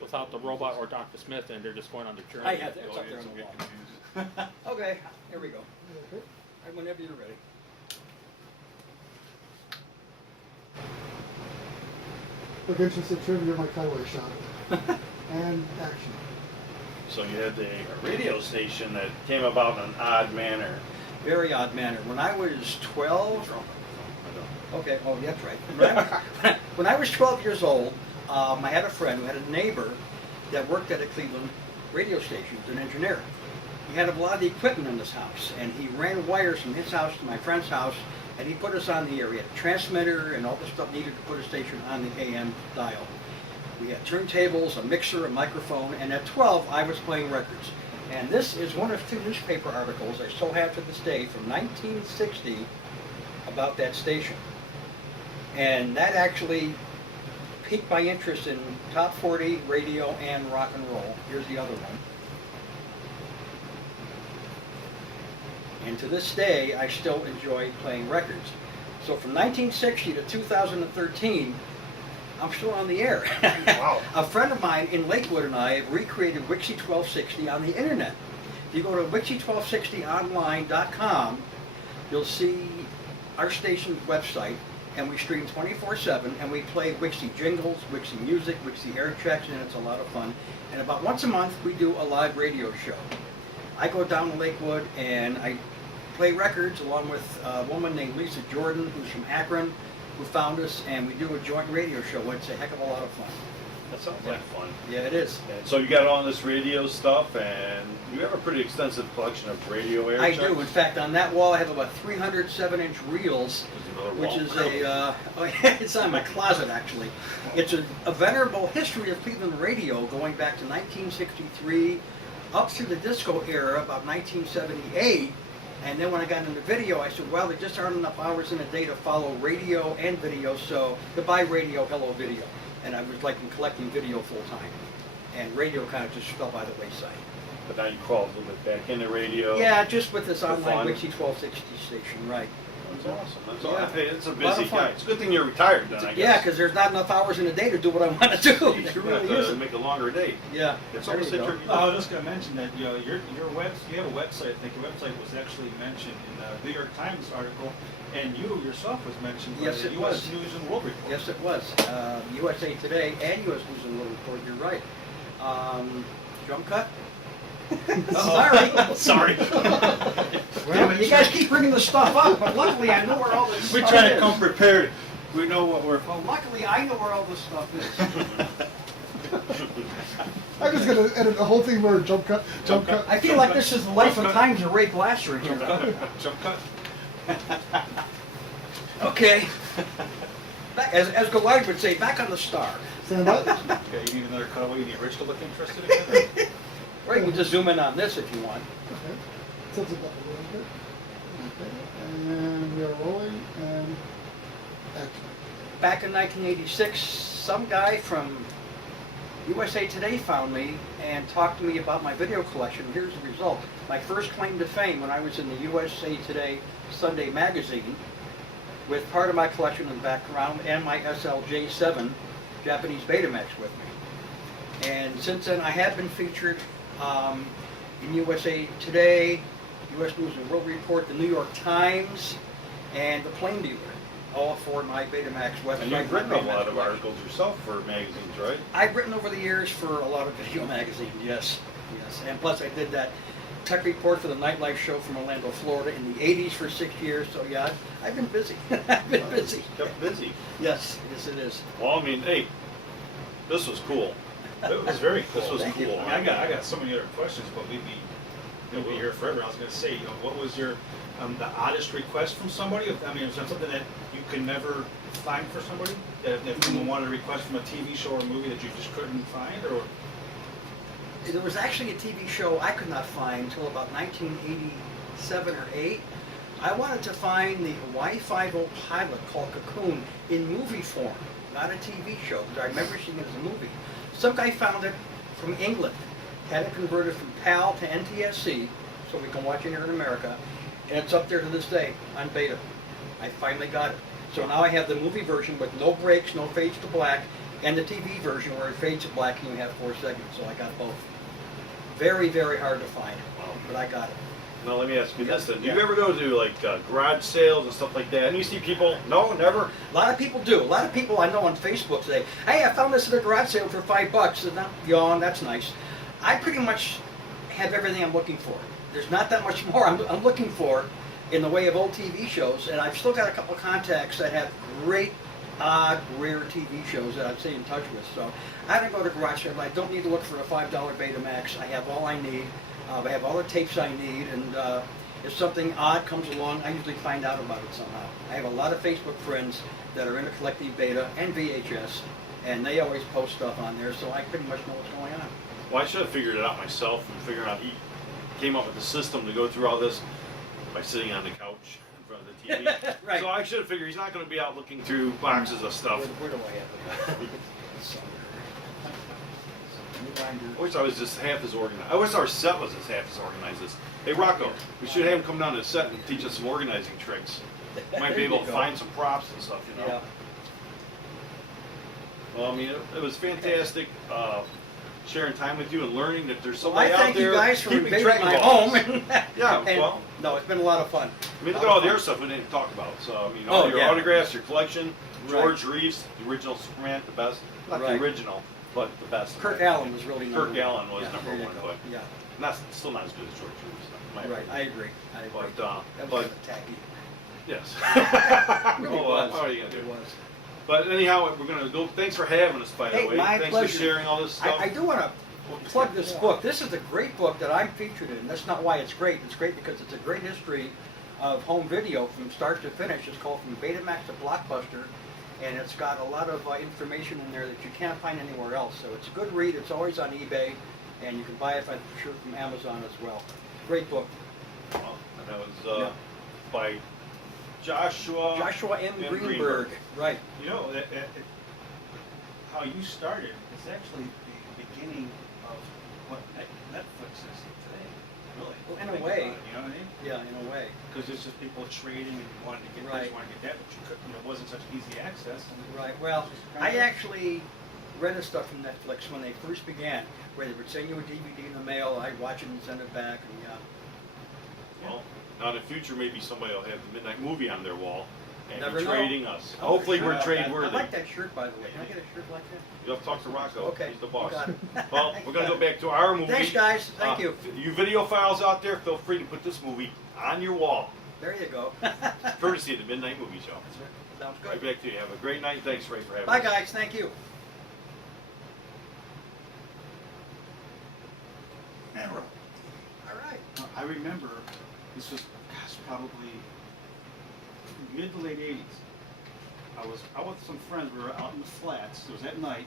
without the robot or Dr. Smith, and they're just going on their journey. I have that. It's up there on the wall. Okay, here we go. Okay. And whenever you're ready. Look, interested trivia, my cutaway shot. And action. So you had a radio station that came about in an odd manner. Very odd manner. When I was 12, okay, oh, that's right. When I was 12 years old, I had a friend who had a neighbor that worked at a Cleveland radio station, he was an engineer. He had a lot of the equipment in his house, and he ran wires from his house to my friend's house, and he put us on the air. He had a transmitter and all the stuff needed to put a station on the AM dial. We had turntables, a mixer, a microphone, and at 12 I was playing records. And this is one of two newspaper articles I still have to this day from 1960 about that station. And that actually piqued my interest in top 40 radio and rock and roll. Here's the other one. And to this day, I still enjoy playing records. So from 1960 to 2013, I'm still on the air. Wow. A friend of mine in Lakewood and I have recreated Wixie 1260 on the internet. If you go to Wixie1260online.com, you'll see our station's website, and we stream 24/7, and we play Wixie jingles, Wixie music, Wixie air checks, and it's a lot of fun. And about once a month, we do a live radio show. I go down to Lakewood and I play records along with a woman named Lisa Jordan, who's from Akron, who found us, and we do a joint radio show. It's a heck of a lot of fun. That sounds like fun. Yeah, it is. And so you got all this radio stuff, and you have a pretty extensive collection of radio air I checks? do. In fact, on that wall I have about 307-inch reels, which is it's on my closet actually. It's a venerable history of Cleveland radio going back to 1963 up through the disco era, about 1978. And then when I got into video, I said, well, there just aren't enough hours in a day to follow radio and video, so goodbye radio, hello video. And I was like collecting video full time. And radio kind of just fell by the wayside. But now you crawl a little bit back into radio. Yeah, just with this For online fun. Wixie 1260 station, right. That's awesome. That's Yeah. awesome. Hey, it's a A lot busy of fun. guy. It's a good thing you're retired then, I Yeah, guess. because there's not enough hours in a day to do what I want to do. You There have really to isn't. make a longer day. Yeah, It's there almost you go. interview. I was just going to mention that you have a website. I think your website was actually mentioned in the New York Times article, and you yourself was mentioned by Yes, the it U.S. was. News and World Report. Yes, it was. USA Today and U.S. News and World Report, you're right. Jump cut? Sorry. Sorry. Well, you guys keep bringing the stuff up, but luckily I know where all this We stuff try to is. come prepared. We know what we're. Well, luckily I know where all this stuff is. I'm just gonna edit the whole thing where jump cut, jump cut. I feel like this is the life and times of Ray Glasser here. Jump cut. Okay. As Goliath would say, back on the star. Stand up. Okay, you need another cutaway. You need Rich to look interested again. Or you can just zoom in on this if you want. Okay. Tilt it up a little bit. Okay. And we are rolling and action. Back in 1986, some guy from USA Today found me and talked to me about my video collection. Here's the result. My first claim to fame when I was in the USA Today Sunday magazine, with part of my collection in the background and my SLJ7 Japanese Betamax with me. And since then I have been featured in USA Today, U.S. News and World Report, the New York Times, and the Plain Dealer, all for my Betamax website. And you've my written a Betamax lot of collection. articles yourself for magazines, right? I've written over the years for a lot of video magazines, yes. And plus I did that tech report for the Nightlife Show from Orlando, Florida in the 80s for 6 years, so yeah, I've been busy. I've been busy. Kept busy. Yes, yes it is. Well, I mean, hey, this was cool. It was very cool. This was Thank you. cool. I got so many other questions, but we'll be here forever. I was going to say, what was your the oddest request from somebody? I mean, is that something that you could never find for somebody? That if someone wanted a request from a TV show or a movie that you just couldn't find, or? There was actually a TV show I could not find until about 1987 or 8. I wanted to find the Y50 pilot called Cocoon in movie form, not a TV show, because I remember seeing it as a movie. Some guy found it from England, had it converted from PAL to NTSC, so we can watch it here in America, and it's up there to this day on beta. I finally got it. So now I have the movie version with no breaks, no fades to black, and the TV version where it fades to black and you have 4 seconds. So I got both. Very, very hard to find, but I got it. Now let me ask you this then. Do Yeah. you ever go to like garage sales and stuff like that? And you see people, no, never? A lot of people do. A lot of people I know on Facebook say, "Hey, I found this at a garage sale for $5." And I'm yawn, that's nice. I pretty much have everything I'm looking for. There's not that much more I'm looking for in the way of old TV shows, and I've still got a couple of contacts that have great, odd, rare TV shows that I stay in touch with. So I don't go to garage sales. I don't need to look for a $5 Betamax. I have all I need. I have all the tapes I need, and if something odd comes along, I usually find out about it somehow. I have a lot of Facebook friends that are into collecting Beta and VHS, and they always post stuff on there, so I pretty much know what's going on. Well, I should have figured it out myself and figuring out he came up with the system to go through all this by sitting on the couch in front of the TV. Right. So I should have figured he's not going to be out looking through boxes of stuff. Where do I have it? I wish I was just half as organized. I wish our set was as half as organized as. Hey Rocco, we should have him come down to the set and teach us some organizing tricks. Might be There able you to go. find some props and stuff, you know. Yeah. Well, I mean, it was fantastic sharing time with you and learning that there's Well, I somebody out thank there you guys for keeping invading Dragon my Balls. home. Yeah, And, well, no, it's been a lot of fun. I mean, look at all the other stuff we didn't talk about. So, I mean, all Oh, your yeah. autographs, your collection, Right. George Reeves, the original Superman, the best. Not Right. the original, but the best. Kirk Allen was really number Kirk one. Allen was Yeah, number there you one, go. but Yeah, still not as good as George Reeves. in my right. opinion. I agree. I agree. But, That was but kind of tacky. yes. It really Oh, was. what are you gonna It do? was. But anyhow, we're gonna go. Thanks for having us, by the Hey, way. my Thanks pleasure. for sharing all this stuff. I do want to plug this book. This is a great book that I'm featured in. That's not why it's great. It's great because it's a great history of home video from start to finish. It's called From Betamax to Blockbuster, and it's got a lot of information in there that you can't find anywhere else. So it's a good read. It's always on eBay, and you can buy it, I'm sure, from Amazon as well. Great book. Well, and that was by Joshua. Joshua M. M. Greenberg. Right. You know, how you started is actually the beginning of what Netflix is today. Really. Well, in a Think way. about it, you know what I mean? Yeah, in a way. Because it's just people trading and wanting to get Right. this, wanting to get that, but you couldn't, it wasn't such easy access. And Right. Well, I actually rented stuff from Netflix when they first began, where they would send you a DVD in the mail. I'd watch it and send it back, and yeah. Well, now in the future, maybe somebody will have the midnight movie on their wall and Never be know. trading us. Oh, Hopefully, sure. we're trade I worthy. like that shirt, by the way. Can I get a shirt like that? You'll have to talk to Rocco. Okay. He's the boss. Got it. Well, we're gonna go back to our movie. Thanks, guys. Thank you. You video files out there, feel free to put this movie on your wall. There you go. Courtesy of the Midnight Movie Show. Sounds Right good. back to you. Have a great night. Thanks, Ray, for having Bye, us. guys. Thank you. All right. I remember this was, gosh, probably mid to late '80s. I was out with some friends. We were out in the flats. It was at night,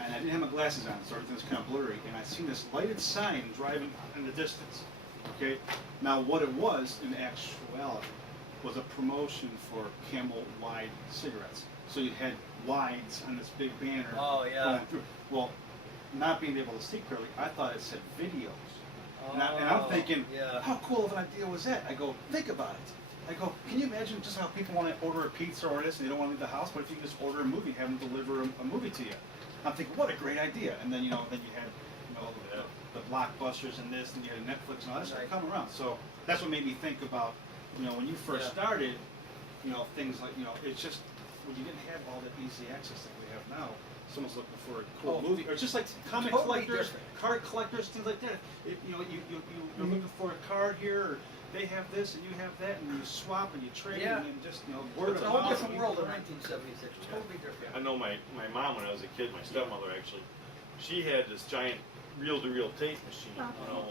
and I didn't have my glasses on, so everything was kind of blurry. And I seen this lighted sign driving in the distance. Okay, now what it was in actuality was a promotion for Camel Wide cigarettes. So you had wides on this big banner. Oh, yeah. Going through. Well, not being able to see clearly, I thought it said videos. And I'm Oh, thinking, yeah. how cool of an idea was that? I go, think about it. I go, can you imagine just how people want to order a pizza or this and they don't want to leave the house? What if you just order a movie, have them deliver a movie to you? I'm thinking, what a great idea. And then, then you had, the blockbusters and this, and you had Netflix and all that stuff Right. come around. So that's what made me think about, when you first Yeah. started, things like, it's just, when you didn't have all that easy access that we have now, someone's looking for a cool Oh, movie, or just like comic totally collectors, different. card collectors, things like that. You're looking for a card here, or they have this and you have that, and you swap and you trade, Yeah. and just word It's of a whole mouth. different world in 1976. Totally different. I know my mom, when I was a kid, my stepmother actually, she had this giant reel-to-reel tape machine,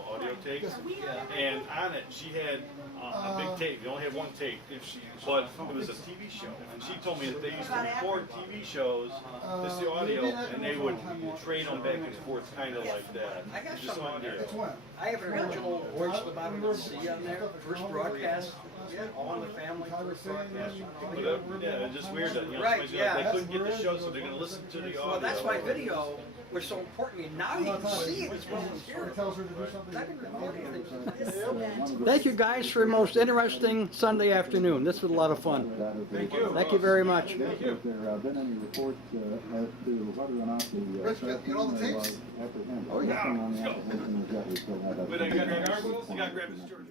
audio tapes. Yeah. And on it, she had a big tape. You only had one tape, but it was a TV show. And she told me that they used to record TV shows, just the audio, and they would trade them back and forth, kind of like that. I got Just some on there. It's when? I have an original Voice of the Bottom of the Sea on there. First broadcast. Yeah, all in the family. First broadcast. But yeah, it's just weird that Right, somebody's gonna- yeah. they couldn't get the show, so they're gonna listen to the audio. Well, that's why video was so important to me. Now you can see me. It's Or tells her to do something. I've been recording things. This event. Thank you guys for a most interesting Sunday afternoon. This was a lot of fun. Thank you. Thank you very much. Thank you. Have there been any reports as to whether or not the Rich, get all the tapes? apprehended? Oh, yeah. Nothing on the apprehension is that we still have But you got to grab gargoyles, you got to grab this George.